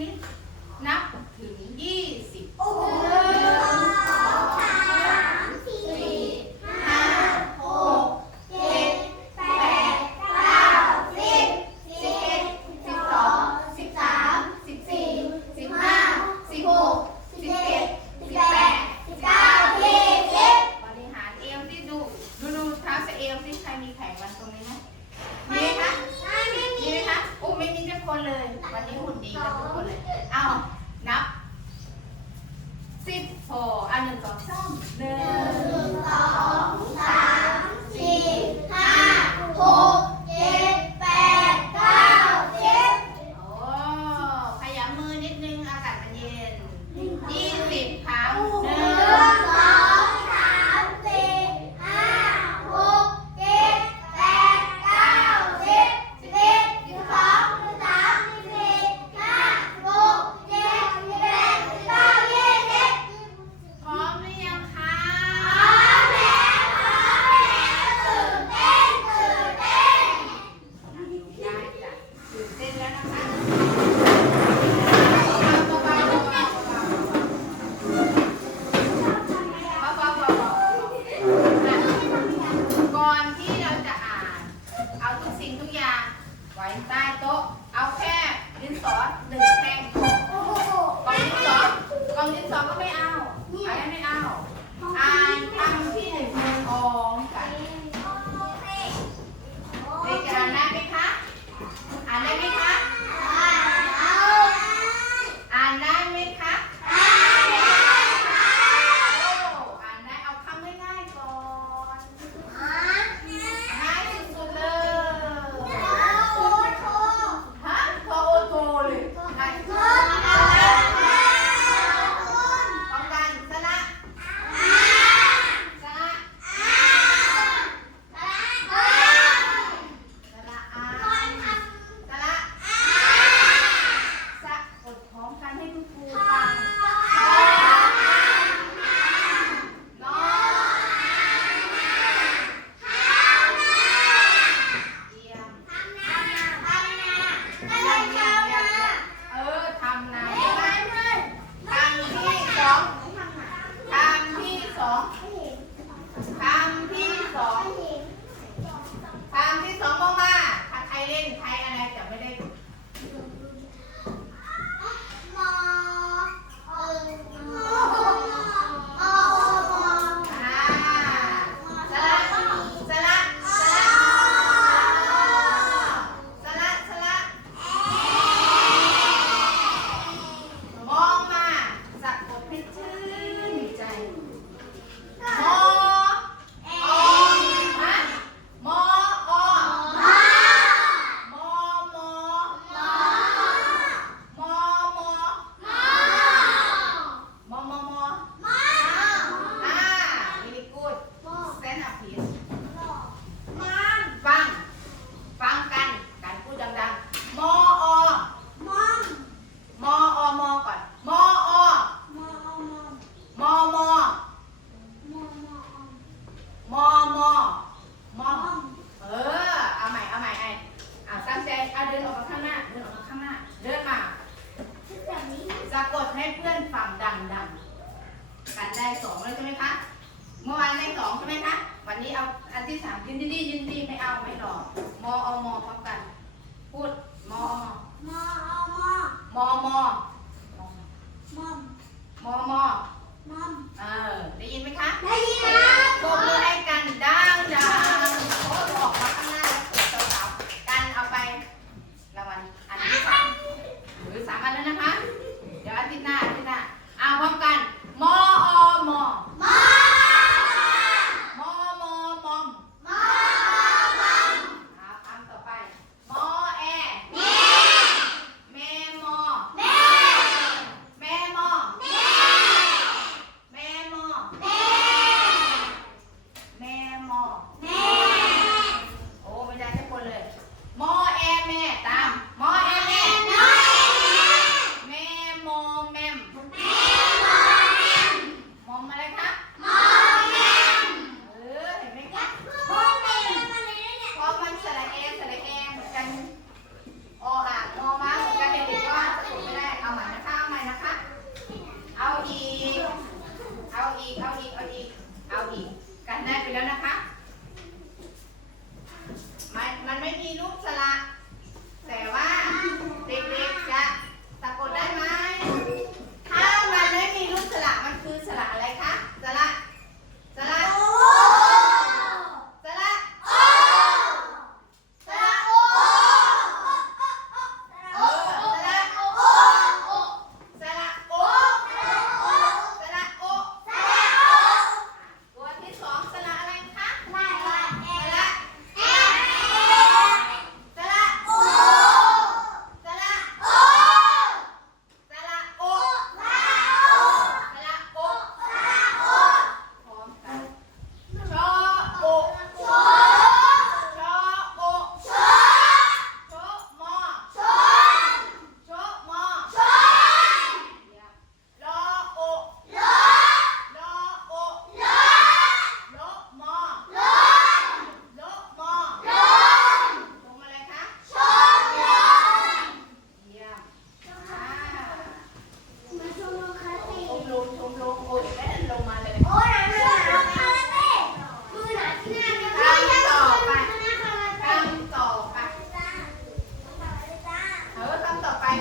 นิด นับถึงยี่สิบโอ้โหเอลที่ใครมีแผงวันตรงนี้ไหมมีไหมคะมีไหมคะโอ้ไม่มี คนเลย วันนี้หุ่นดีกันทุกคนเลย เอานับสิบโออันหนึ่งสองสามหนึ่ง ไว้ใต้โต๊ะ เอาแค่ดินสอหนึ่ง จะกดให้เพื่อนฟังดังๆกันได้สองแล้วใช่ไหมคะ เมื่อวานได้สองใช่ไหมคะ วันนี้เอาอันที่สามยินดียินดีไม่เอาไม่หรอกมอเอามอพร้อมกัน พูดมอเอามอ